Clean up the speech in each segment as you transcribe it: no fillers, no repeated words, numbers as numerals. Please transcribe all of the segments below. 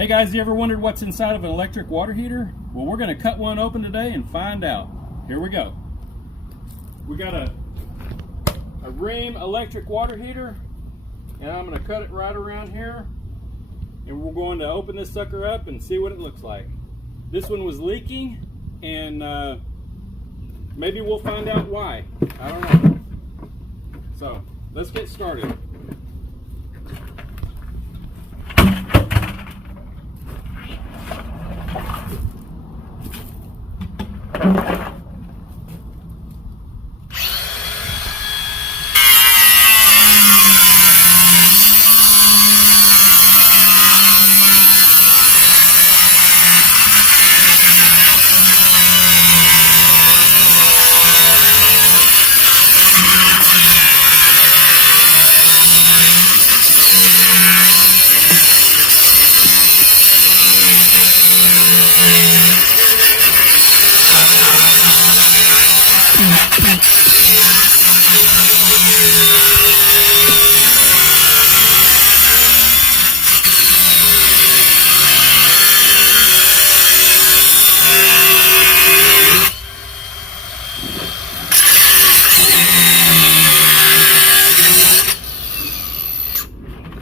Hey guys, you ever wondered what's inside of an electric water heater? Well, we're going to cut one open today and find out. Here we go. We got a Rheem electric water heater, and I'm going to cut it right around here, and we're going to open this sucker up and see what it looks like. This one was leaking, and maybe we'll find out why. I don't know. So let's get started.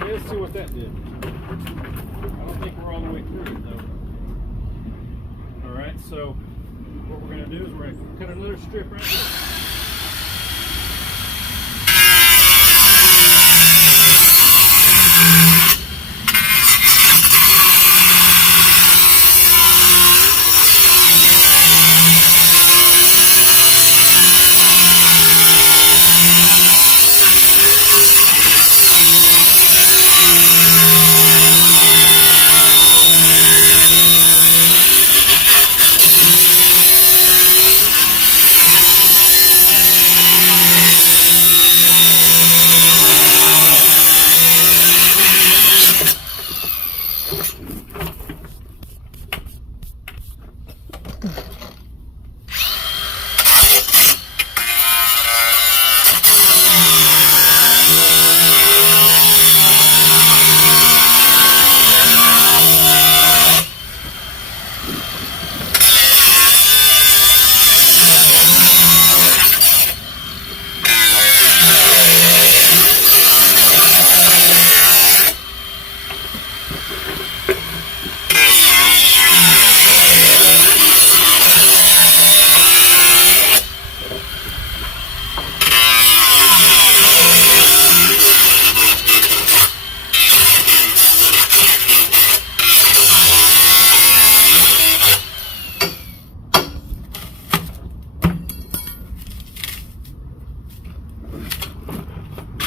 Let's see what that did. I don't think we're all the way through it though. Alright, so what we're going to do is we're going to cut another strip right here.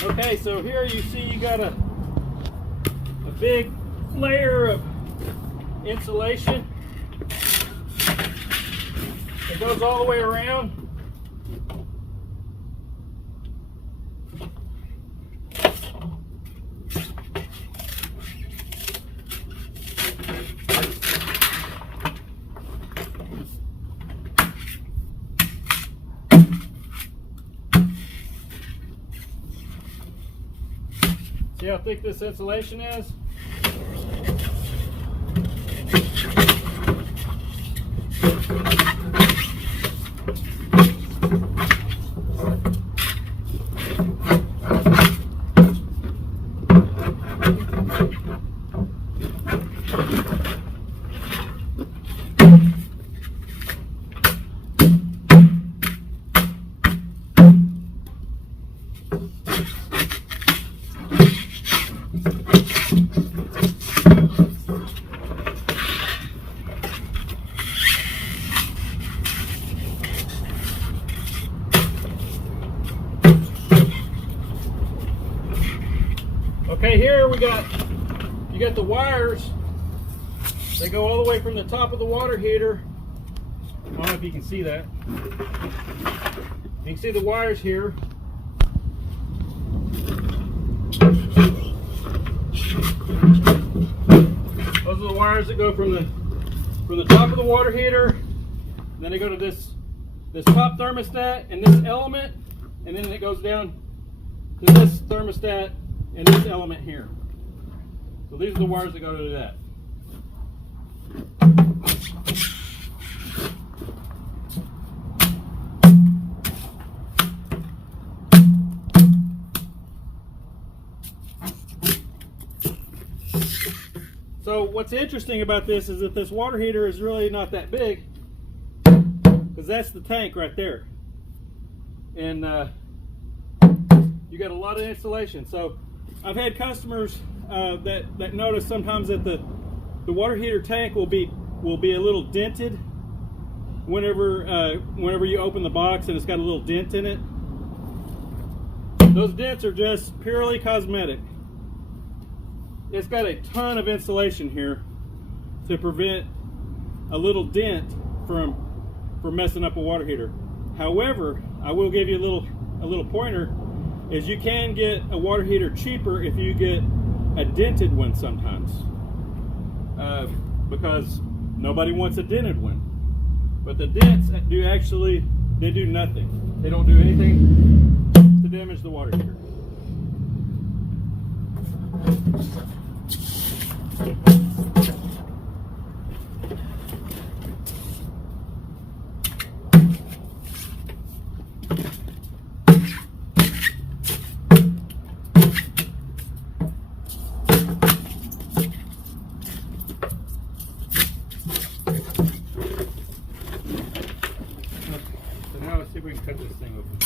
Okay, so here you see you got a big layer of insulation that goes all the way around. See how thick this insulation is? Okay, here you got the wires. They go all the way from the top of the water heater. I don't know if you can see that. You can see the wires here. Those are the wires that go from the top of the water heater. Then they go to this top thermostat and this element, and then it goes down to this thermostat and this element here. So these are the wires that go to that. So what's interesting about this is that this water heater is really not that big, because that's the tank right there, and you got a lot of insulation. So I've had customers that notice sometimes that the water heater tank will be a little dented whenever you open the box, and it's got a little dent in it. Those dents are just purely cosmetic. It's got a ton of insulation here to prevent a little dent from messing up a water heater. However, I will give you a little pointer, is you can get a water heater cheaper if you get a dented one sometimes, because nobody wants a dented one. But the dents they do nothing. They don't do anything to damage the water heater. Now let's see if we can cut this thing open.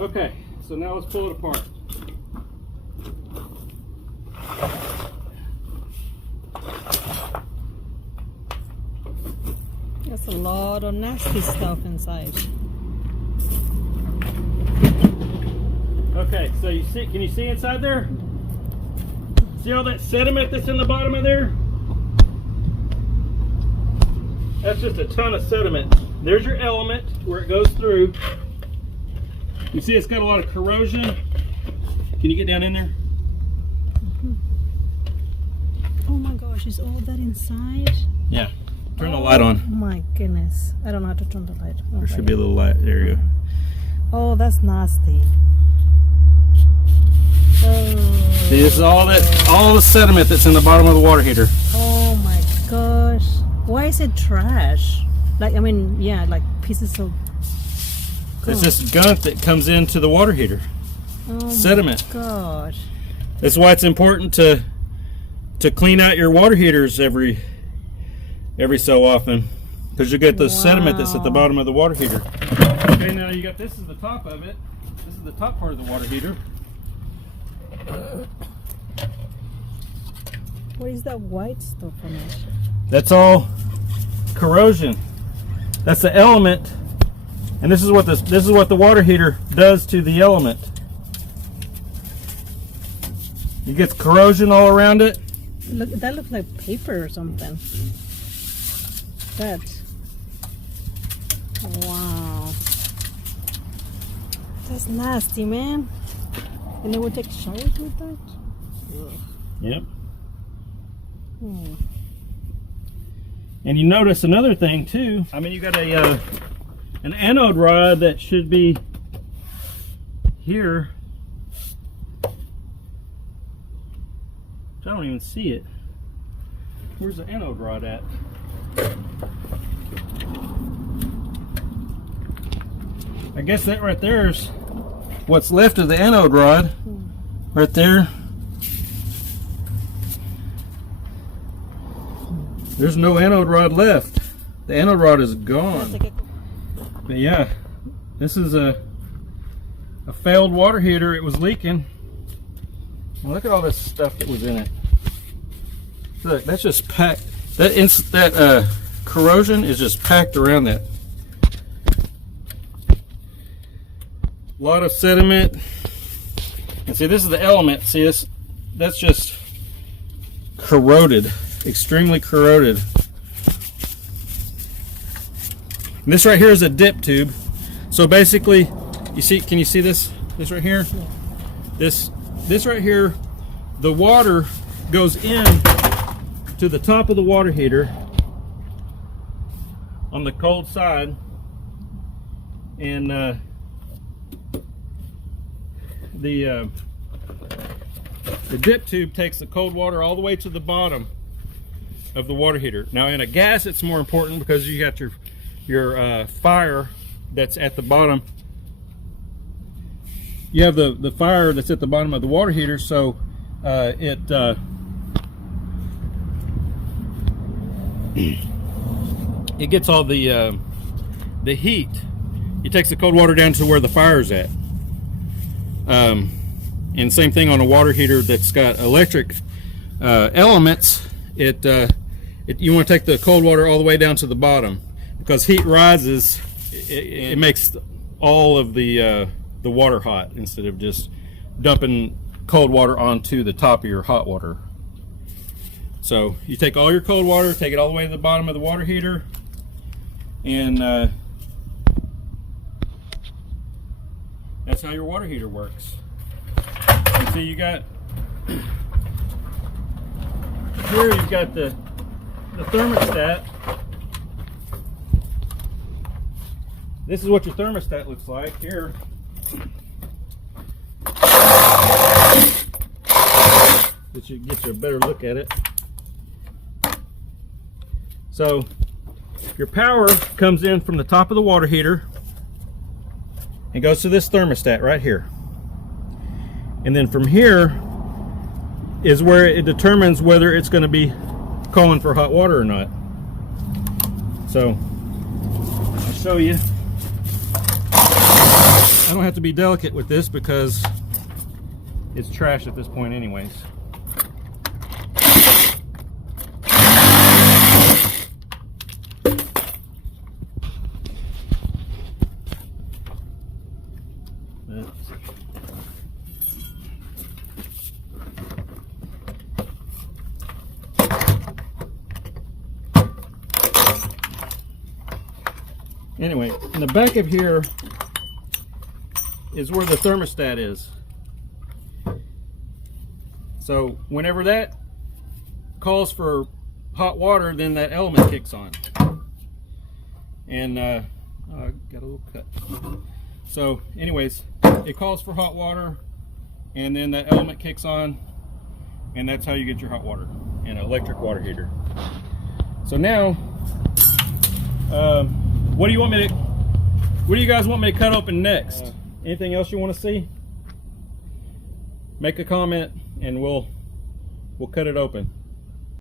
Okay, so now let's pull it apart. There's a lot of nasty stuff inside. Okay, so can you see inside there? See all that sediment that's in the bottom of there? That's just a ton of sediment. There's your element where it goes through. You see it's got a lot of corrosion. Can you get down in there? Oh my gosh, is all that inside? Yeah. Turn the light on. Oh my goodness. I don't know how to turn the light on. There should be a little light. There you go. Oh, that's nasty. Oh See, this is all the sediment that's in the bottom of the water heater. Oh my gosh. Why is it trash? Like, I mean, yeah, like pieces of... It's just gunk that comes into the water heater. Oh Sediment. my gosh. That's why it's important to clean out your water heaters every so often, because you get the sediment that's at the bottom of the water heater. Okay, now you got this is the top of it. This is the top part of the water heater. What is that white stuff on it? That's all corrosion. That's the element, and this is what the water heater does to the element. You get corrosion all around it. Look, that looks like paper or something. That. Wow. That's nasty, man. And they would take showers with that? Ugh. Yep. And you notice another thing too. I mean, you got an anode rod that should be here. I don't even see it. Where's the anode rod at? I guess that right there is what's left of the anode rod. Right there. There's no anode rod left. The anode rod is gone. But yeah, this is a failed water heater. It was leaking. Well, look at all this stuff that was in it. Look, that's just packed. That corrosion is just packed around that. A lot of sediment. And see, this is the element. See, that's just corroded, extremely corroded. And this right here is a dip tube. So basically, you see, can you see this? This right here? This right here, the water goes in to the top of the water heater on the cold side, and the dip tube takes the cold water all the way to the bottom of the water heater. Now in a gas it's more important because you got your fire that's at the bottom. You have the fire that's at the bottom of the water heater, so it gets all the heat. It takes the cold water down to where the fire's at. And same thing on a water heater that's got electric elements. You want to take the cold water all the way down to the bottom, because heat rises. It makes all of the water hot instead of just dumping cold water onto the top of your hot water. So you take all your cold water, take it all the way to the bottom of the water heater, and that's how your water heater works. You see, you got here, you've got the thermostat. This is what your thermostat looks like here. That you get you a better look at it. So your power comes in from the top of the water heater and goes to this thermostat right here. And then from here is where it determines whether it's going to be calling for hot water or not. So I'll show you. I don't have to be delicate with this because it's trash at this point anyways. Anyway, in the back of here is where the thermostat is. So whenever that calls for hot water, then that element kicks on. And I got a little cut. So anyways, it calls for hot water, and then that element kicks on, and that's how you get your hot water, an electric water heater. So now, what do you guys want me to cut open next? Anything else you want to see? Make a comment and we'll cut it open.